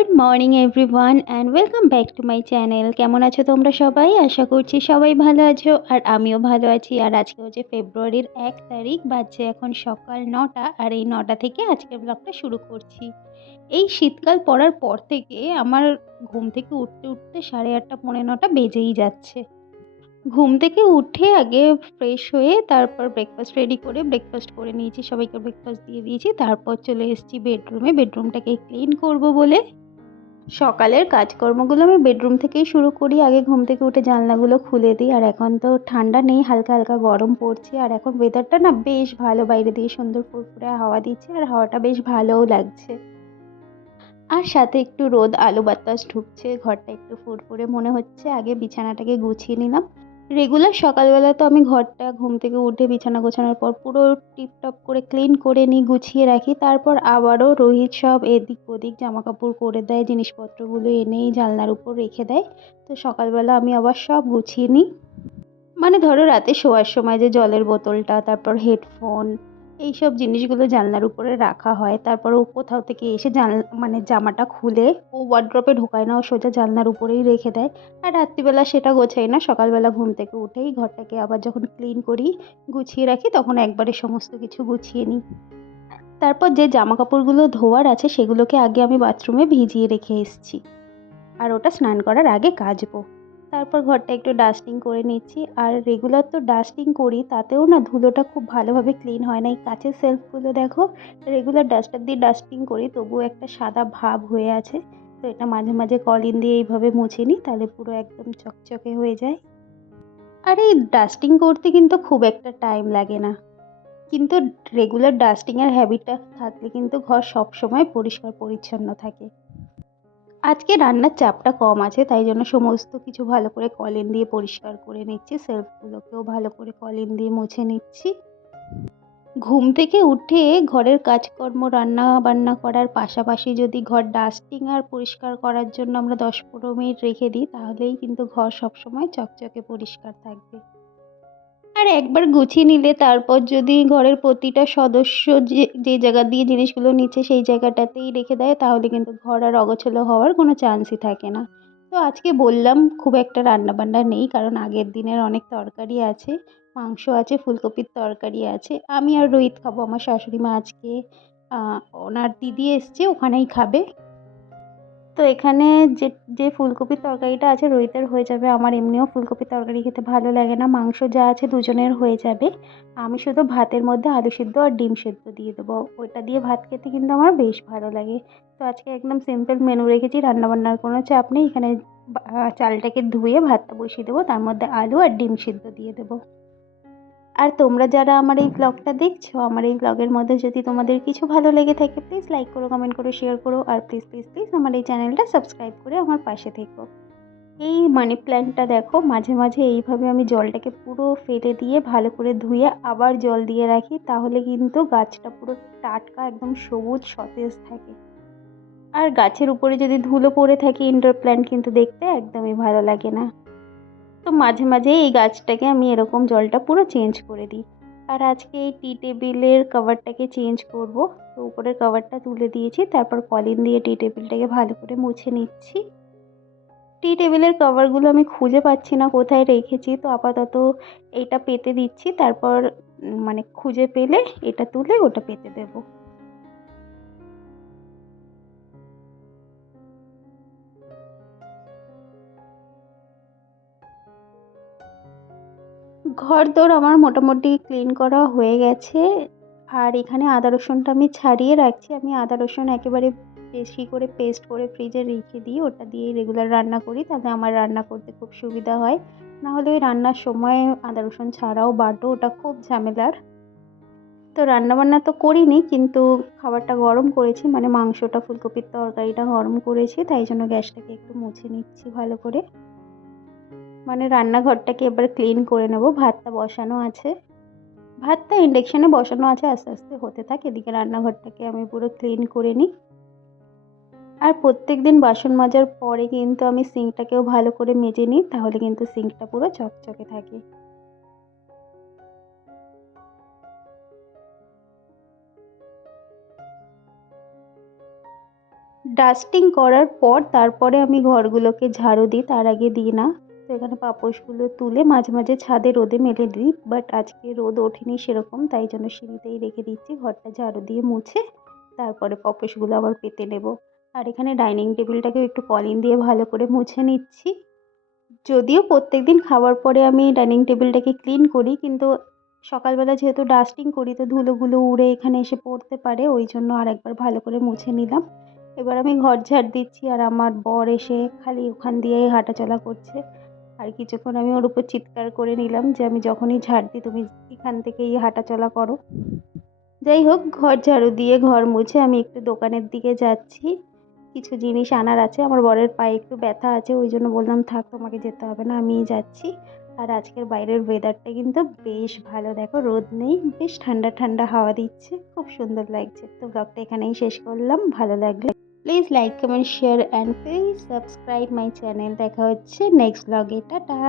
Good morning everyone and welcome back to my channel. কেমন আছো তোমরা সবাই? আশা করছি সবাই ভালো আছো আর আমিও ভালো আছি। আর আজকে হচ্ছে ফেব্রুয়ারির 1 তারিখ, বাজছে এখন সকাল 9টা। আর এই 9টা থেকে আজকের ব্লগটা শুরু করছি। এই শীতকাল পড়ার পর থেকে আমার ঘুম থেকে উঠতে উঠতে 8:30 পৌনে 9টা বেজেই যাচ্ছে। ঘুম থেকে উঠে আগে ফ্রেশ হয়ে তারপর ব্রেকফাস্ট রেডি করে ব্রেকফাস্ট করে নিয়েছি, সবাইকে ব্রেকফাস্ট দিয়ে দিয়েছি। তারপর চলে এসেছি বেডরুমে, বেডরুমটাকে ক্লিন করব বলে। সকালের কাজকর্মগুলো আমি বেডরুম থেকেই শুরু করি। আগে ঘুম থেকে উঠে জানলাগুলো খুলে দিই। আর এখন তো ঠান্ডা নেই, হালকা হালকা গরম পড়ছে। আর এখন ওয়েদারটা না বেশ ভালো, বাইরে দিয়ে সুন্দর ফুরফুরে হাওয়া দিচ্ছে আর হাওয়াটা বেশ ভালোও লাগছে। আর সাথে একটু রোদ আলো বাতাস ঢুকছে, ঘরটা একটু ফুরফুরে মনে হচ্ছে। আগে বিছানাটাকে গুছিয়ে নিলাম। রেগুলার সকালবেলা তো আমি ঘরটা ঘুম থেকে উঠে বিছানা গোছানোর পর পুরো টিপটপ করে ক্লিন করে নিই, গুছিয়ে রাখি। তারপর আবারও রোহিত সব এদিক ওদিক জামাকাপড় করে দেয়, জিনিসপত্রগুলো এনেই জানলার উপর রেখে দেয়। তো সকালবেলা আমি আবার সব গুছিয়ে নিই। মানে ধরো রাতে শোয়ার সময় যে জলের বোতলটা, তারপর হেডফোন, এইসব জিনিসগুলো জানলার উপরে রাখা হয়। তারপর ও কোথাও থেকে এসে মানে জামাটা খুলে ও ওয়ার্ড্রপে ঢোকায় না, ও সোজা জানলার উপরেই রেখে দেয়। আর রাত্রিবেলা সেটা গোছাই না, সকালবেলা ঘুম থেকে উঠেই ঘরটাকে আবার যখন ক্লিন করি, গুছিয়ে রাখি, তখন একবারে সমস্ত কিছু গুছিয়ে নিই। তারপর যে জামা কাপড়গুলো ধোয়ার আছে সেগুলোকে আগে আমি বাথরুমে ভিজিয়ে রেখে এসেছি, আর ওটা স্নান করার আগে কাচবো। তারপর ঘরটা একটু ডাস্টিং করে নিচ্ছি। আর রেগুলার তো ডাস্টিং করি, তাতেও না ধুলোটা খুব ভালোভাবে ক্লিন হয় না। এই কাচের সেলফগুলো দেখো, রেগুলার ডাস্টার দিয়ে ডাস্টিং করি তবুও একটা সাদা ভাব হয়ে আছে। তো এটা মাঝে মাঝে কলিন দিয়ে এইভাবে মুছে নিই, তাহলে পুরো একদম চকচকে হয়ে যায়। আর এই ডাস্টিং করতে কিন্তু খুব একটা টাইম লাগে না, কিন্তু রেগুলার ডাস্টিংয়ের হ্যাবিটটা থাকলে কিন্তু ঘর সবসময় পরিষ্কার পরিচ্ছন্ন থাকে। আজকে রান্নার চাপটা কম আছে, তাই জন্য সমস্ত কিছু ভালো করে কলিন দিয়ে পরিষ্কার করে নিচ্ছি, সেলফগুলোকেও ভালো করে কলিন দিয়ে মুছে নিচ্ছি। ঘুম থেকে উঠে ঘরের কাজকর্ম রান্না বান্না করার পাশাপাশি যদি ঘর ডাস্টিং আর পরিষ্কার করার জন্য আমরা 10-15 মিনিট রেখে দিই, তাহলেই কিন্তু ঘর সবসময় চকচকে পরিষ্কার থাকবে। আর একবার গুছিয়ে নিলে তারপর যদি ঘরের প্রতিটা সদস্য যে যে জায়গা দিয়ে জিনিসগুলো নিচ্ছে সেই জায়গাটাতেই রেখে দেয়, তাহলে কিন্তু ঘর আর অগোছালো হওয়ার কোনো চান্সই থাকে না। তো আজকে বললাম খুব একটা রান্নাবান্না নেই, কারণ আগের দিনের অনেক তরকারি আছে, মাংস আছে, ফুলকপির তরকারি আছে। আমি আর রোহিত খাবো, আমার শাশুড়ি মা আজকে ওনার দিদি এসছে, ওখানেই খাবে। তো এখানে যে যে ফুলকপির তরকারিটা আছে রোহিতের হয়ে যাবে, আমার এমনিও ফুলকপির তরকারি খেতে ভালো লাগে না। মাংস যা আছে দুজনের হয়ে যাবে। আমি শুধু ভাতের মধ্যে আলু সিদ্ধ আর ডিম সিদ্ধ দিয়ে দেবো, ওইটা দিয়ে ভাত খেতে কিন্তু আমার বেশ ভালো লাগে। তো আজকে একদম সিম্পল মেনু রেখেছি, রান্নাবান্নার কোনো চাপ নেই। এখানে চালটাকে ধুয়ে ভাতটা বসিয়ে দেবো, তার মধ্যে আলু আর ডিম সিদ্ধ দিয়ে দেবো। আর তোমরা যারা আমার এই ব্লগটা দেখছো, আমার এই ব্লগের মধ্যে যদি তোমাদের কিছু ভালো লেগে থাকে, প্লিজ লাইক করো, কমেন্ট করো, শেয়ার করো। আর প্লিজ প্লিজ প্লিজ আমার এই চ্যানেলটা সাবস্ক্রাইব করে আমার পাশে থেকো। এই মানি প্ল্যান্টটা দেখো, মাঝে মাঝে এইভাবে আমি জলটাকে পুরো ফেলে দিয়ে ভালো করে ধুয়ে আবার জল দিয়ে রাখি, তাহলে কিন্তু গাছটা পুরো টাটকা একদম সবুজ সতেজ থাকে। আর গাছের উপরে যদি ধুলো পড়ে থাকে ইনডোর প্ল্যান্ট কিন্তু দেখতে একদমই ভালো লাগে না। তো মাঝে মাঝে এই গাছটাকে আমি এরকম জলটা পুরো চেঞ্জ করে দিই। আর আজকে এই টি টেবিলের কভারটাকে চেঞ্জ করব। তো উপরের কভারটা তুলে দিয়েছি, তারপর কলিন দিয়ে টি টেবিলটাকে ভালো করে মুছে নিচ্ছি। টি টেবিলের কভারগুলো আমি খুঁজে পাচ্ছি না কোথায় রেখেছি, তো আপাতত এইটা পেতে দিচ্ছি। তারপর মানে খুঁজে পেলে এটা তুলে ওটা পেতে দেবো। ঘরদোর আমার মোটামুটি ক্লিন করা হয়ে গেছে। আর এখানে আদা রসুনটা আমি ছাড়িয়ে রাখছি। আমি আদা রসুন একেবারে বেশি করে পেস্ট করে ফ্রিজে রেখে দিই, ওটা দিয়েই রেগুলার রান্না করি, তাতে আমার রান্না করতে খুব সুবিধা হয়। নাহলে ওই রান্নার সময় আদা রসুন ছাড়াও বাটো, ওটা খুব ঝামেলার। তো রান্নাবান্না তো করিনি, কিন্তু খাবারটা গরম করেছি, মানে মাংসটা ফুলকপির তরকারিটা গরম করেছি, তাই জন্য গ্যাসটাকে একটু মুছে নিচ্ছি ভালো করে। মানে রান্নাঘরটাকে এবার ক্লিন করে নেব। ভাতটা বসানো আছে, ভাতটা ইন্ডাকশানে বসানো আছে, আস্তে আস্তে হতে থাকে, এদিকে রান্নাঘরটাকে আমি পুরো ক্লিন করে নিই। আর প্রত্যেক দিন বাসন মাজার পরে কিন্তু আমি সিঙ্কটাকেও ভালো করে মেজে নিই, তাহলে কিন্তু সিঙ্কটা পুরো চকচকে থাকে। ডাস্টিং করার পর তারপরে আমি ঘরগুলোকে ঝাড়ু দিই, তার আগে দিই না। তো এখানে পাপোশগুলো তুলে মাঝে মাঝে ছাদে রোদে মেলে দিই, বাট আজকে রোদ ওঠেনি সেরকম, তাই জন্য সিঁড়িতেই রেখে দিচ্ছি। ঘরটা ঝাড়ু দিয়ে মুছে তারপরে পাপোশগুলো আবার পেতে নেব। আর এখানে ডাইনিং টেবিলটাকেও একটু কলিন দিয়ে ভালো করে মুছে নিচ্ছি। যদিও প্রত্যেকদিন খাওয়ার পরে আমি ডাইনিং টেবিলটাকে ক্লিন করি, কিন্তু সকালবেলা যেহেতু ডাস্টিং করি তো ধুলোগুলো উড়ে এখানে এসে পড়তে পারে, ওই জন্য আরেকবার ভালো করে মুছে নিলাম। এবার আমি ঘর ঝাড় দিচ্ছি আর আমার বর এসে খালি ওখান দিয়েই হাঁটাচলা করছে। আর কিছুক্ষণ আমি ওর উপর চিৎকার করে নিলাম যে আমি যখনই ঝাড় দিই তুমি এখান থেকেই হাঁটাচলা করো। যাই হোক, ঘর ঝাড়ু দিয়ে ঘর মুছে আমি একটু দোকানের দিকে যাচ্ছি। কিছু জিনিস আনার আছে, আমার বরের পায়ে একটু ব্যথা আছে, ওই জন্য বললাম থাক তোমাকে যেতে হবে না, আমিই যাচ্ছি। আর আজকের বাইরের ওয়েদারটা কিন্তু বেশ ভালো, দেখো রোদ নেই, বেশ ঠান্ডা ঠান্ডা হাওয়া দিচ্ছে, খুব সুন্দর লাগছে। তো ব্লগটা এখানেই শেষ করলাম, ভালো লাগলে please like comment share and please subscribe my channel. দেখা হচ্ছে নেক্সট ব্লগে, টাটা।